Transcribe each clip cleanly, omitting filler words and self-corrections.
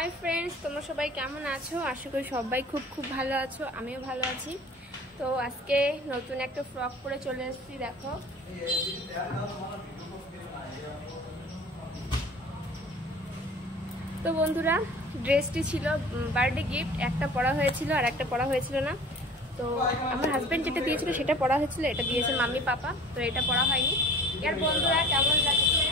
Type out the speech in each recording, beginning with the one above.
Hi friends, তোমরা সবাই কেমন আছো? আশা করি সবাই খুব ভালো আছো। আমিও ভালো আছি। তো আজকে নতুন একটা ফ্রক পরে চলে এসেছি। দেখো, তো বন্ধুরা, ড্রেসটি ছিল বার্থডে গিফট। একটা পরা হয়েছিল আর একটা পরা হয়েছিল না। তো আমার হাজব্যান্ড যেটা দিয়েছিল সেটা পরা হয়েছিল, এটা দিয়েছে মাম্মি পাপা, তো এটা পরা হয়নি। আর বন্ধুরা কেমন লাগছে,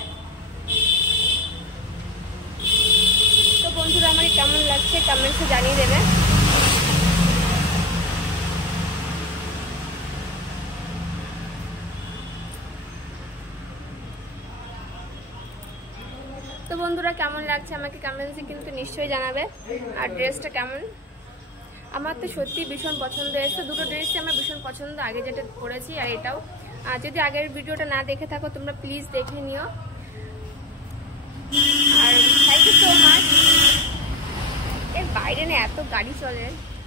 তো বন্ধুরা আমার কেমন লাগছে কমেন্টসে জানিয়ে দেবে। তো বন্ধুরা কেমন লাগছে আমাকে কমেন্টসে কিন্তু নিশ্চয়ই জানাবে। আর ড্রেসটা কেমন, আমার তো সত্যি ভীষণ পছন্দ হয়েছে। দুটো ড্রেসই আমার ভীষণ পছন্দ, আগে যেটা পরেছি আর এটাও। আর যদি আগের ভিডিওটা না দেখে থাকো তোমরা প্লিজ দেখে নিও। আর থ্যাংক ইউ সো মাচ। এর বাইরে না এত গাড়ি চলে,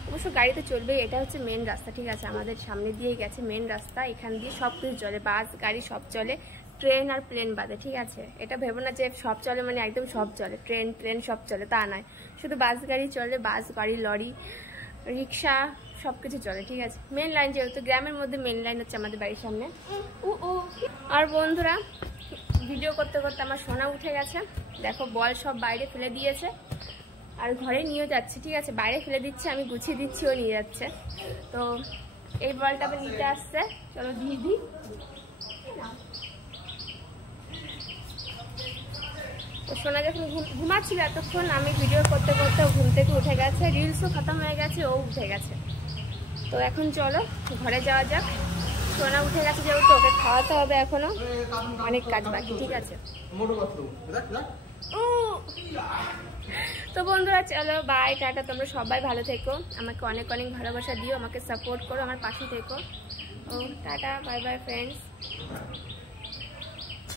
অবশ্য গাড়ি তো চলবেই, এটা হচ্ছে মেন রাস্তা, ঠিক আছে? আমাদের সামনে দিয়ে গেছে মেন রাস্তা, এখান দিয়ে সব কিছু চলে, বাস গাড়ি সব চলে, ট্রেন আর প্লেন বাদে, ঠিক আছে? এটা ভেবো না যে সব চলে মানে একদম সব চলে, ট্রেন প্লেন সব চলে, তা নয়। শুধু বাস গাড়ি চলে, বাস গাড়ি লরি রিক্সা সব কিছু চলে, ঠিক আছে? মেন লাইন, যেহেতু গ্রামের মধ্যে মেন লাইন হচ্ছে আমাদের বাড়ির সামনে। আর বন্ধুরা ভিডিও করতে করতে আমার সোনা উঠে গেছে, দেখো বল সব বাইরে ফেলে দিয়েছে আর ঘরে নিয়ে যাচ্ছে, ঠিক আছে? বাইরে ফেলে দিচ্ছে, আমি গুছিয়ে দিচ্ছি, ও নিয়ে যাচ্ছে। তো এই বলটা আবার নিতে আসছে, চলো দিয়ে দিই। সোনা যখন ঘুমাচ্ছিল এতক্ষণ, আমি ভিডিও করতে করতে ঘুম থেকে উঠে গেছে, রিলসও খতম হয়ে গেছে, ও উঠে গেছে। তো এখন চলো ঘরে যাওয়া যাক। সোনা উঠে গেছে যেহেতু ওকে খাওয়াতে হবে, এখনো অনেক কাজ বাকি, ঠিক আছে? তো বন্ধুরা চলো বাই, টাটা। তোমরা সবাই ভালো থেকো, আমাকে অনেক অনেক ভালোবাসা দিও, আমাকে সাপোর্ট করো, আমার পাশে থেকো। ও টাটা, বাই বাই ফ্রেন্ডস।